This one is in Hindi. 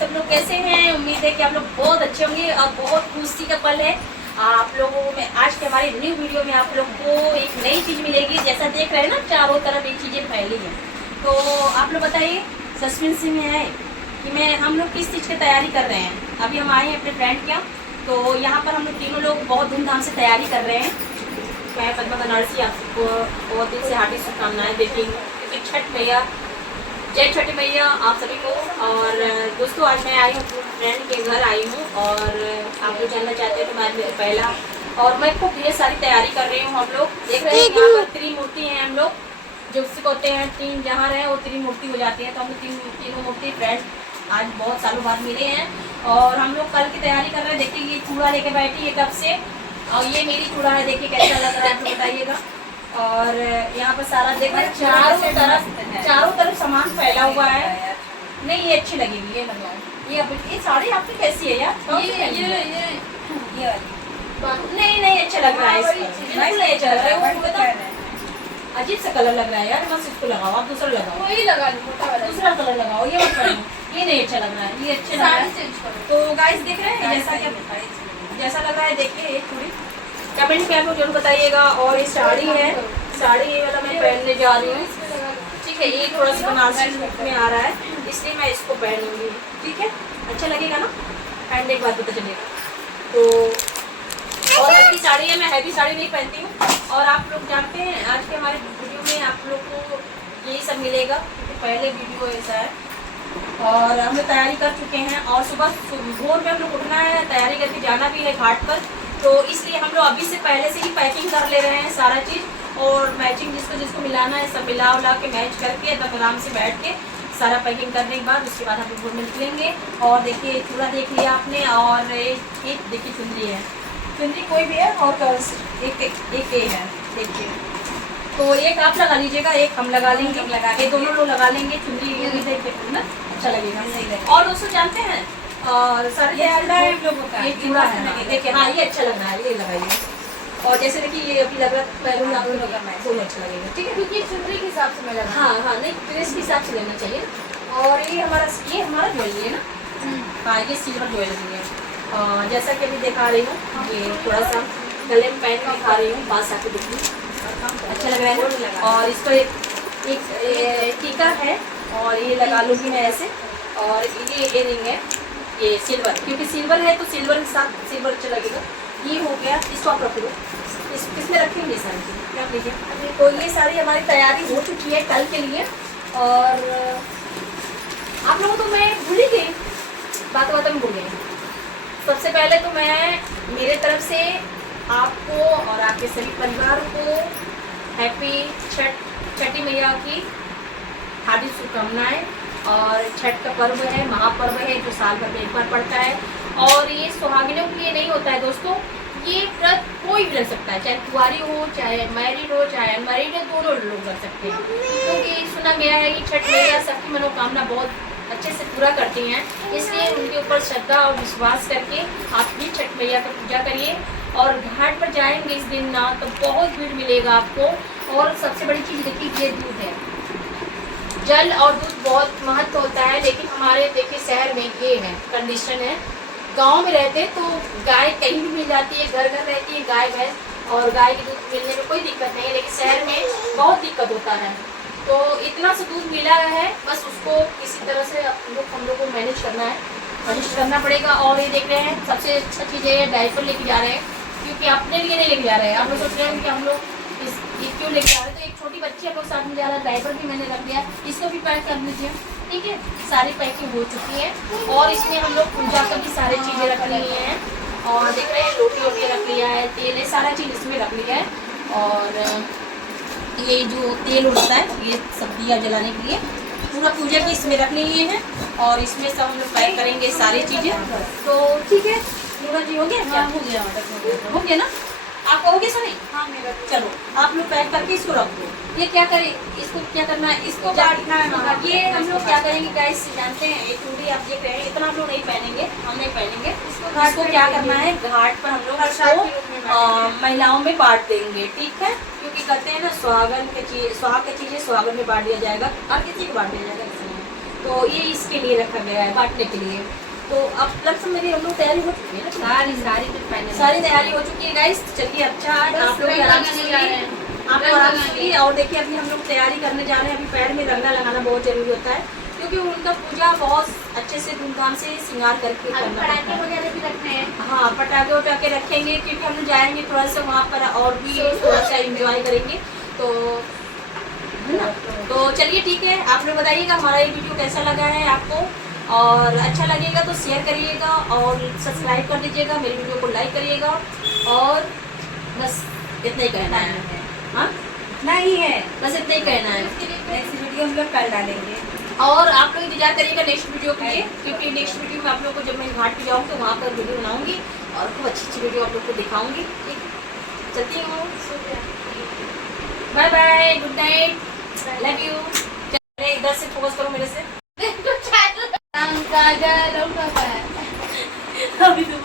सब लोग कैसे हैं? उम्मीद है कि आप लोग बहुत अच्छे होंगे और बहुत खुशी का पल है आप लोगों में। आज के हमारी न्यू वीडियो में आप लोग को एक नई चीज़ मिलेगी। जैसा देख रहे हैं ना, चारों तरफ ये चीज़ें फैली हैं। तो आप लोग बताइए, सस्पेंस में है कि हम लोग किस चीज़ की तैयारी कर रहे हैं। अभी हम आए हैं अपने फ्रेंड के यहाँ, तो यहाँ पर हम लोग तीनों लोग बहुत धूमधाम से तैयारी कर रहे हैं। मैं पद्मा बनारसी आपको बहुत दिन से हार्दिक शुभकामनाएं देती हूँ, क्योंकि छठ मैया, जय छठी मैया आप सभी को। और दोस्तों, आज मैं आई हूँ फ्रेंड के घर आई हूँ, और आप लोग जानना चाहते हैं तो मैं पहला, और मैं खूब ढेर सारी तैयारी कर रही हूँ। हम लोग देख रहे हैं यहाँ पर त्रिमूर्ति हैं। हम लोग जो उससे कहते हैं तीन जहाँ रहे वो त्रिमूर्ति हो जाती है, तो हम लोग तीनों मूर्ति फ्रेंड आज बहुत सालों बाद मिले हैं। और हम लोग कल की तैयारी कर रहे हैं। देखिए ये चूड़ा लेके बैठी है कब से, और ये मेरी चूड़ा है। देखिए कैसा लग रहा है तो बताइएगा। और यहाँ पर सारा देखा, चारों तरफ सामान फैला हुआ है। नहीं ये अच्छी लगेगी, ये लगवाओ। ये साड़ी आपकी कैसी है यार? ये वाली नहीं अच्छा लग रहा है इसका, बिल्कुल नहीं अच्छा लग रहा है। वो तो अजीब सा कलर लग रहा है यार। बस इसको लगाओ, आप दूसरा लगाओ। वही लगा लो, मोटा वाला दूसरा कलर लगाओ, ये मत पहनो। ये नहीं अच्छा लग रहा है, ये अच्छा लग रहा है। तो गाइस देख रहे हैं जैसा लग रहा है। देखिए एक थोड़ी कमेंट में आप लोग जरूर बताइएगा। और ये साड़ी है, साड़ी ये वाला मैं पहनने जा रही हूँ। ठीक है, ये थोड़ा सा बनारसी लुक में आ रहा है, इसलिए मैं इसको पहनूंगी। ठीक है, अच्छा लगेगा ना? पहनने के बाद पता चलेगा। तो और हल्की साड़ी है, मैं हैवी साड़ी नहीं पहनती हूँ। और आप लोग जानते हैं आज के हमारे वीडियो में आप लोग को यही सब मिलेगा, क्योंकि पहले वीडियो ऐसा है। और हम लोग तैयारी कर चुके हैं, और सुबह भोर में हम लोग उठना है, तैयारी करके जाना भी है घाट पर। तो इसलिए हम लोग अभी से पहले से ही पैकिंग कर ले रहे हैं सारा चीज़। और मैचिंग जिसको जिसको मिलाना है सब मिला उला के मैच करके तब आराम से बैठ के सारा पैकिंग करने के बाद उसके बाद हम लोग घूमने निकलेंगे। और देखिए चूड़ा देख लिया आपने, और एक देखिए चुनरी है, चुनरी कोई भी है, और एक ये है देखिए। तो एक आप लगा लीजिएगा, एक हम लगा लेंगे, दोनों लोग लगा लेंगे। चुनरी देखिए ना, अच्छा लगेगा। और दोस्तों जानते हैं, और सारे ये चूड़ा है, देखिए हाँ ये अच्छा लग रहा है, ये लगाइए। और जैसे देखिए ये अभी लग रहा है बैलून आप लोग का दोनों अच्छा लगेगा। ठीक है, क्योंकि चुनरी के हिसाब से मैं लगा, हाँ नहीं ड्रेस के हिसाब से लेना चाहिए। और ये हमारा ज्वेलरी है ना, हाँ ये सिल्वर ज्वेलरी है। जैसा कि अभी दिखा रही हूँ, ये थोड़ा सा गले में पहन के दिखा रही हूँ, पास आके देखिए अच्छा लग रहा है। और इस पर एक टीका है, और ये लगा लूँगी मैं ऐसे। और ये इयररिंग है, ये सिल्वर, क्योंकि सिल्वर है तो सिल्वर के साथ सिल्वर अच्छा लगेगा। ये हो गया, इसको आप रख लो, इसमें रखेंगे सारी चीज़ें, रख लीजिए। तो ये सारी हमारी तैयारी हो चुकी है कल के लिए। और आप लोगों तो मैं भूल ही गई, बातों में भूल गई। सबसे पहले तो मैं मेरे तरफ से आपको और आपके सभी परिवार को हैप्पी छठी मैया की हार्दिक शुभकामनाएं। और छठ का पर्व है, महापर्व है, जो साल भर में एक बार पड़ता है। और ये सुहागिनों के लिए नहीं होता है दोस्तों, ये व्रत कोई भी रख सकता है, चाहे कुंवारी हो, चाहे मैरिड हो, चाहे अनमैरिड हो, दोनों लोग रख सकते हैं। क्योंकि सुना गया है कि छठ मैया सबकी मनोकामना बहुत अच्छे से पूरा करती हैं, इसलिए उनके ऊपर श्रद्धा और विश्वास करके आप भी छठ मैया का पूजा करिए। और घाट पर जाएंगे इस दिन ना, तो बहुत भीड़ मिलेगा आपको। और सबसे बड़ी चीज़ देखिए, ये दूध है, जल और दूध बहुत महत्व होता है। लेकिन हमारे देखिए शहर में ये है कंडीशन है, गांव में रहते तो गाय कहीं भी मिल जाती है, घर घर रहती है गाय भैंस, और गाय की दूध मिलने में कोई दिक्कत नहीं है। लेकिन शहर में बहुत दिक्कत होता है। तो इतना सा दूध मिला है, बस उसको किसी तरह से हम लोग को मैनेज करना पड़ेगा। और ये देख रहे हैं सबसे अच्छा चीज़ है, डायपर लेके जा रहे हैं, क्योंकि अपने लिए नहीं लेके जा रहे हैं। आप लोग सोच रहे हैं कि हम लोग ये क्यों लेके जा रहे हैं, तो एक छोटी बच्ची हम लोग साथ में जा रहा है, डायपर भी मैंने रख दिया, इसको भी पैक कर लीजिए। ठीक है, सारी पैकिंग हो चुकी है। और इसमें हम लोग पूजा का भी सारी चीज़ें रख ली हैं। और देख रहे हैं रोटी रख लिया है, तेल है, सारा चीज़ इसमें रख लिया है। और ये जो तेल होता है ये सब दिया जलाने के लिए पूरा पूजा की इसमें रख लिए हैं। और इसमें सब हम लोग पैक करेंगे सारी चीज़ें। तो ठीक है नूरा जी, हो गया क्या? हो गया ना? आप कहोगे सुनी? हाँ मेरा। चलो आप लोग पैक करके इसको रख दो। ये क्या करें, इसको क्या करना है, इसको काटना है। ये हम लोग क्या करेंगे गाइस, जानते हैं ये चूड़ी आप देख रहे हैं, इतना हम लोग नहीं पहनेंगे, हम नहीं पहनेंगे। इसको क्या करना है, घाट पर हम लोग इसको महिलाओं में बांट देंगे। ठीक है, क्योंकि कहते हैं ना सुहाग की चीज़ें सुहागन में बांट दिया जाएगा, और किसी को बांट दिया जाएगा। तो ये इसके लिए रखा गया है, बांटने के लिए। तो अब लमसम मेरी हम लोग तैयारी हो चुकी है ना, सारी तो फाइनल सारी तैयारी हो चुकी है गाइस। चलिए अच्छा है, आप लोग आराम से सुनिए, आप लोग आराम से सुनिए। और देखिए अभी हम लोग तैयारी करने जा रहे हैं। अभी पैर में रंगना लगाना बहुत जरूरी होता है, क्योंकि उनका पूजा बहुत अच्छे से धूमधाम से श्रृंगार करके करना पड़ता पटाखे है। वगैरह भी रखने हैं। हाँ, पटाखे उटाखे रखेंगे, क्योंकि हम लोग जाएंगे थोड़ा सा वहाँ पर और भी थोड़ा सा एंजॉय करेंगे। तो है ना, तो चलिए ठीक है, आप लोग बताइएगा हमारा ये वीडियो कैसा लगा है आपको, और अच्छा लगेगा तो शेयर करिएगा और सब्सक्राइब कर दीजिएगा, मेरी वीडियो को लाइक करिएगा, और बस इतना ही कहना है। हाँ, नहीं है, बस इतना ही कहना है। नेक्स्ट वीडियो हम लोग कल डालेंगे। और आप लोग इंतजार करिएगा नेक्स्ट वीडियो के लिए, क्योंकि नेक्स्ट वीडियो में आप लोग को जब मैं घाट पे जाऊँ तो वहाँ पर वीडियो बनाऊंगी और खूब अच्छी अच्छी वीडियो आप लोग को दिखाऊंगी। ठीक, चलती हूँ, bye bye, good night, love you. चलिए इधर से फोकस करो मेरे से। काजल अभी तो